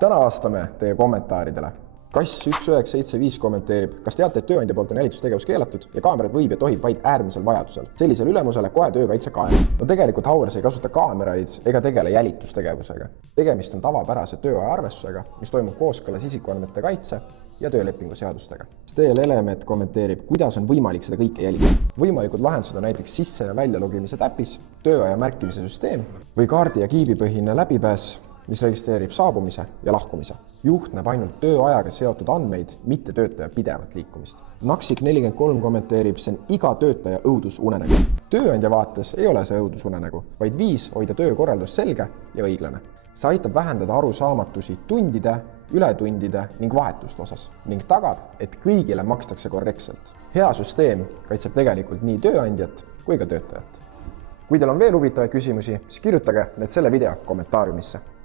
Täna vastame teie kommentaaridele. Kass1975 kommenteerib, kas teate, et tööandja poolt on jälitustegevus keelatud ja kaamerat võib ja tohib vaid äärmisel vajadusel. Sellisel ülemusele kohe töökaitse kaela. No tegelikult Howers ei kasuta kaameraid ega tegele jälitustegevusega. Tegemist on tavapärase tööaja arvestusega, mis toimub kooskõlas isikuandmete kaitse ja töölepingu seadustega. Steel Element kommenteerib, kuidas on võimalik seda kõike jälgida. Võimalikud lahendused on näiteks sisse- ja väljalogimise täpis, tööaja märkimise süsteem või kaardi- ja kiibipõhine läbipääs, mis registreerib saabumise ja lahkumise. Juht näeb ainult tööajaga seotud andmeid, mitte töötaja pidevat liikumist. Naksik43 kommenteerib, see on iga töötaja õudusunenägu. Tööandja vaates ei ole see õudusunenägu, vaid viis hoida töökorraldus selge ja õiglane. See aitab vähendada arusaamatusi tundide, ületundide ning vahetuste osas ning tagab, et kõigile makstakse korrektselt. Hea süsteem kaitseb tegelikult nii tööandjat kui ka töötajat. Kui teil on veel huvitavaid küsimusi, siis kirjutage need selle video kommentaariumisse.